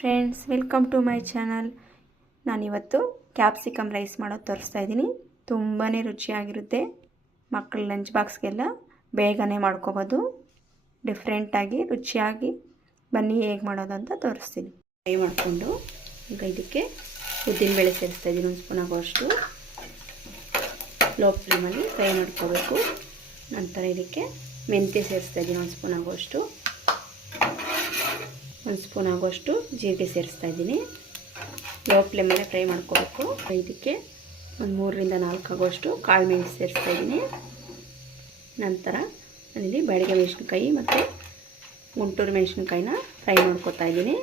Friends, welcome to my channel. ನಾನಿವತ್ತು capsicum rice ಮಾಡೋದು ತೋರಿಸ್ತಾ ಇದ್ದೀನಿ. ತುಂಬಾ ರುಚಿಯಾಗಿರುತ್ತೆ. ಮಕ್ಕಳ ಲಂಚ್ ಬಾಕ್ಸ್ಗೆಲ್ಲ ಬೇಗನೆ ಮಾಡ್ಕೋಬೋದು. ಡಿಫ್ರೆಂಟಾಗಿ ರುಚಿಯಾಗಿ ಬನ್ನಿ ಹೇಗೆ ಮಾಡೋದು ಅಂತ ತೋರಿಸ್ತೀನಿ. ಫ್ರೈ ಮಾಡಿಕೊಂಡು ಈಗ ಇದಕ್ಕೆ ಉದ್ದಿನಬೇಳೆ ಸೇರಿಸ್ತಾ ಇದ್ದೀನಿ, ಒಂದು ಸ್ಪೂನ್ ಆಗೋಷ್ಟು ಲೋ ಫ್ಲೇಮಲ್ಲಿ ಫ್ರೈ ಮಾಡ್ಕೋಬೇಕು. ನಂತರ ಇದಕ್ಕೆ ಮೆಂತ್ಯ ಸೇರಿಸ್ತಾ ಇದ್ದೀನಿ, ಒಂದು ಸ್ಪೂನ್ ಆಗೋಷ್ಟು ಒಂದು ಸ್ಪೂನ್ ಆಗುವಷ್ಟು ಜೀರಿಗೆ ಸೇರಿಸ್ತಾ ಇದ್ದೀನಿ. ಲೋ ಫ್ಲೇಮಲ್ಲೇ ಫ್ರೈ ಮಾಡ್ಕೋಬೇಕು. ಇದಕ್ಕೆ ಒಂದು ಮೂರರಿಂದ ನಾಲ್ಕು ಆಗುವಷ್ಟು ಕಾಳು ಮೆಣಸು ಸೇರಿಸ್ತಾ ಇದ್ದೀನಿ. ನಂತರ ನಾನಿಲ್ಲಿ ಬಾಡಿಗೆ ಮೆಣಸಿನ್ಕಾಯಿ ಮತ್ತು ಗುಂಟೂರು ಮೆಣಸಿನ್ಕಾಯಿನ ಫ್ರೈ ಮಾಡ್ಕೊತಾ ಇದ್ದೀನಿ.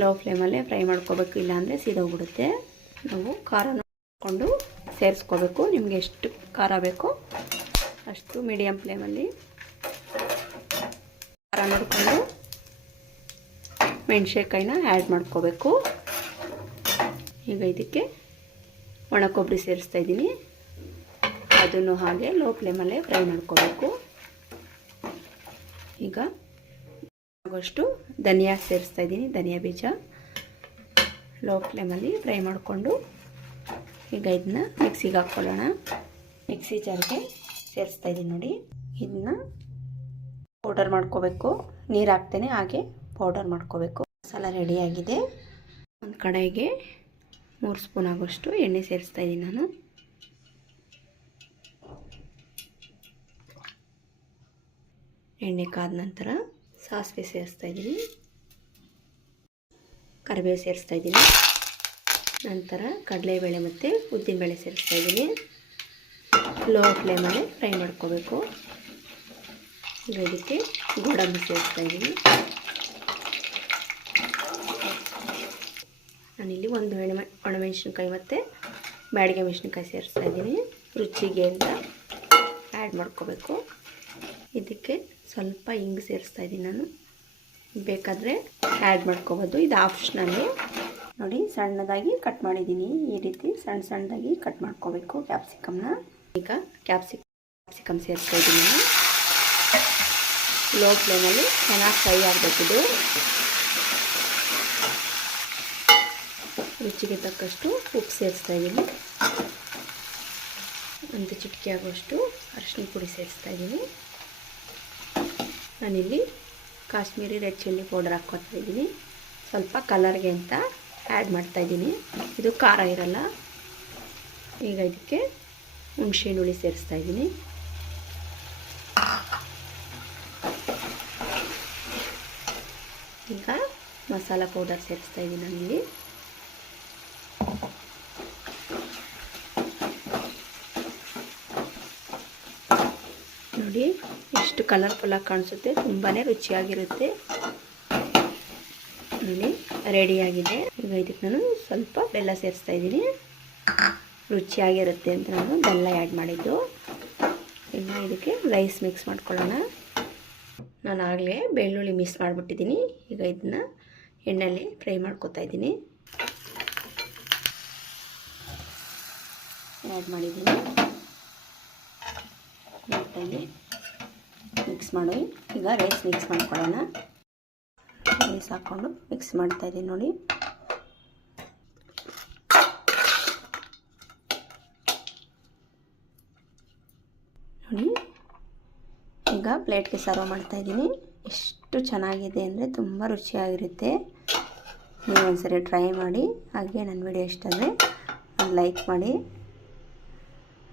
ಲೋ ಫ್ಲೇಮಲ್ಲೇ ಫ್ರೈ ಮಾಡ್ಕೋಬೇಕು, ಇಲ್ಲಾಂದರೆ ಸೀದೋಗ್ಬಿಡುತ್ತೆ ನಾವು ಖಾರ ನೋಡಿಕೊಂಡು ಸೇರಿಸ್ಕೋಬೇಕು. ನಿಮಗೆ ಎಷ್ಟು ಖಾರ ಬೇಕೋ ಅಷ್ಟು ಮೀಡಿಯಮ್ ಫ್ಲೇಮಲ್ಲಿ ಖಾರ ನೋಡಿಕೊಂಡು ಮೆಣಸಿನ್ಕಾಯಿನ ಆ್ಯಡ್ ಮಾಡ್ಕೋಬೇಕು. ಈಗ ಇದಕ್ಕೆ ಒಣ ಕೊಬ್ಬರಿ ಸೇರಿಸ್ತಾ ಇದ್ದೀನಿ. ಅದನ್ನು ಹಾಗೆ ಲೋ ಫ್ಲೇಮಲ್ಲೇ ಫ್ರೈ ಮಾಡ್ಕೋಬೇಕು. ಈಗ ಆಗೋಷ್ಟು ಧನಿಯಾ ಸೇರಿಸ್ತಾ ಇದ್ದೀನಿ, ಧನಿಯಾ ಬೀಜ. ಲೋ ಫ್ಲೇಮಲ್ಲಿ ಫ್ರೈ ಮಾಡಿಕೊಂಡು ಈಗ ಇದನ್ನ ಮಿಕ್ಸಿಗೆ ಹಾಕ್ಕೊಳ್ಳೋಣ. ಮಿಕ್ಸಿ ಜಾರಿಗೆ ಸೇರಿಸ್ತಾ ಇದ್ದೀನಿ ನೋಡಿ. ಇದನ್ನ ಪೌಡರ್ ಮಾಡ್ಕೋಬೇಕು. ನೀರು ಹಾಕ್ತೇನೆ ಹಾಗೆ. ಪೌಡರ್ ಮಾಡ್ಕೋಬೇಕು. ಮಸಾಲ ರೆಡಿಯಾಗಿದೆ ಒಂದು ಕಡೆಗೆ ಮೂರು ಸ್ಪೂನ್ ಆಗೋಷ್ಟು ಎಣ್ಣೆ ಸೇರಿಸ್ತಾ ಇದ್ದೀನಿ ನಾನು. ಎಣ್ಣೆ ಕಾದ ನಂತರ ಸಾಸಿವೆ ಸೇರಿಸ್ತಾ ಇದ್ದೀನಿ. ಕರಿಬೇವು ಸೇರಿಸ್ತಾ ಇದ್ದೀನಿ. ನಂತರ ಕಡಲೆಬೇಳೆ ಮತ್ತು ಉದ್ದಿನಬೇಳೆ ಸೇರಿಸ್ತಾ ಇದ್ದೀನಿ. ಲೋ ಫ್ಲೇಮಲ್ಲಿ ಫ್ರೈ ಮಾಡ್ಕೋಬೇಕು. ಇದಕ್ಕೆ ಗೋಡಂಬಿ ಸೇರಿಸ್ತಾ ಇದ್ದೀನಿ. ನಾನಿಲ್ಲಿ ಒಂದು ಎಣ್ಣೆ ಒಣಮೆಣಸಿನ್ಕಾಯಿ ಮತ್ತು ಬ್ಯಾಡಿಗೆ ಮೆಣಸಿನ್ಕಾಯಿ ಸೇರಿಸ್ತಾ ಇದ್ದೀನಿ. ರುಚಿಗೆ ಅಂತ ಆ್ಯಡ್ ಮಾಡ್ಕೋಬೇಕು. ಇದಕ್ಕೆ ಸ್ವಲ್ಪ ಹಿಂಗೆ ಸೇರಿಸ್ತಾ ಇದ್ದೀನಿ ನಾನು. ಬೇಕಾದರೆ ಆ್ಯಡ್ ಮಾಡ್ಕೋಬೋದು. ಇದು ಆಪ್ಷನಲ್ಲಿ ನೋಡಿ, ಸಣ್ಣದಾಗಿ ಕಟ್ ಮಾಡಿದ್ದೀನಿ. ಈ ರೀತಿ ಸಣ್ಣ ಸಣ್ಣದಾಗಿ ಕಟ್ ಮಾಡ್ಕೋಬೇಕು ಕ್ಯಾಪ್ಸಿಕಮ್ನ ಈಗ ಕ್ಯಾಪ್ಸಿಕ್ ಕ್ಯಾಪ್ಸಿಕಮ್ ಸೇರಿಸ್ತಾ ಇದ್ದೀನಿ ಲೋ ಫ್ಲೇಮಲ್ಲಿ ಚೆನ್ನಾಗಿ ಫ್ರೈ ಆಗಬೇಕಿದು ರುಚಿಗೆ ತಕ್ಕಷ್ಟು ಉಪ್ಪು ಸೇರಿಸ್ತಾ ಇದ್ದೀನಿ. ಒಂದು ಚಿಟಿಕೆ ಆಗುವಷ್ಟು ಅರಿಶಿನ ಪುಡಿ ಸೇರಿಸ್ತಾ ಇದ್ದೀನಿ. ನಾನಿಲ್ಲಿ ಕಾಶ್ಮೀರಿ ರೆಡ್ ಚಿಲ್ಲಿ ಪೌಡರ್ ಹಾಕ್ಕೊತಾ ಇದ್ದೀನಿ. ಸ್ವಲ್ಪ ಕಲರ್ಗೆ ಅಂತ ಆ್ಯಡ್ ಮಾಡ್ತಾ ಇದ್ದೀನಿ. ಇದು ಖಾರ ಇರಲ್ಲ. ಈಗ ಇದಕ್ಕೆ ಹುಣಸೆ ಹುಳಿ ಸೇರಿಸ್ತಾ ಇದ್ದೀನಿ. ಈಗ ಮಸಾಲ ಪೌಡರ್ ಸೇರಿಸ್ತಾ ಇದ್ದೀನಿ ನಾನಿಲ್ಲಿ. ನೋಡಿ ಎಷ್ಟು ಕಲರ್ಫುಲ್ಲಾಗಿ ಕಾಣಿಸುತ್ತೆ ತುಂಬಾ ರುಚಿಯಾಗಿರುತ್ತೆ. ನೋಡಿ ರೆಡಿಯಾಗಿದೆ ಈಗ ಇದಕ್ಕೆ ನಾನು ಸ್ವಲ್ಪ ಬೆಲ್ಲ ಸೇರಿಸ್ತಾ ಇದ್ದೀನಿ. ರುಚಿಯಾಗಿರುತ್ತೆ ಅಂತ ನಾನು ಬೆಲ್ಲ ಆ್ಯಡ್ ಮಾಡಿದ್ದು. ಈಗ ಇದಕ್ಕೆ ರೈಸ್ ಮಿಕ್ಸ್ ಮಾಡ್ಕೊಳ್ಳೋಣ. ನಾನು ಆಗಲೇ ಬೆಳ್ಳುಳ್ಳಿ ಮಿಕ್ಸ್ ಮಾಡಿಬಿಟ್ಟಿದ್ದೀನಿ. ಈಗ ಇದನ್ನ ಎಣ್ಣೆಯಲ್ಲಿ ಫ್ರೈ ಮಾಡ್ಕೊತಾ ಇದ್ದೀನಿ. ಆ್ಯಡ್ ಮಾಡಿದ್ದೀನಿ. ನೀಟಾಗಿ ಮಿಕ್ಸ್ ಮಾಡಿ ಈಗ ರೈಸ್ ಮಿಕ್ಸ್ ಮಾಡ್ಕೊಳ್ಳೋಣ. ರೈಸ್ ಹಾಕ್ಕೊಂಡು ಮಿಕ್ಸ್ ಮಾಡ್ತಾ ಇದ್ದೀನಿ ನೋಡಿ. ನೋಡಿ. ಈಗ ಪ್ಲೇಟ್ಗೆ ಸರ್ವ್ ಮಾಡ್ತಾ ಇದ್ದೀನಿ. ಎಷ್ಟು ಚೆನ್ನಾಗಿದೆ ಅಂದರೆ ತುಂಬ ರುಚಿಯಾಗಿರುತ್ತೆ. ನೀವು ಒಂದ್ಸರಿ ಟ್ರೈ ಮಾಡಿ. ಹಾಗೆ ನನ್ನ ವಿಡಿಯೋ ಇಷ್ಟ ಒಂದು ಲೈಕ್ ಮಾಡಿ.